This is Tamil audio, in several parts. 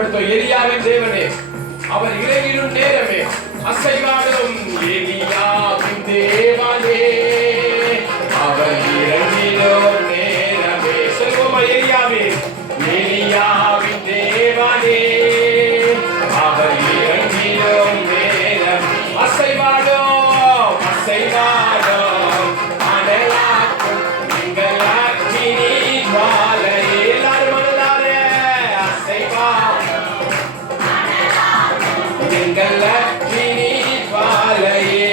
பயன்படுத்தும் எலியாவின் தேவனே, அவர் இறங்கிடும் நேரமே அசைவாடும் எலியாவின் தேவனே, அவர் இறங்கிடும் நேரமே. சொல்லுவோமா? எலியாவின் தேவனே, அவர் இறங்கிடும் நேரம் அசைவாடும் அனலாக்கும் எங்கள் அக்கினி ஜுவாலை. எல்லாரும் மனதாரே அசைவாடும் எங்கள் அக்கினி ஜுவாலையே.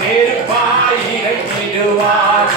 நெருப்பாய் இறங்கிடுவார்.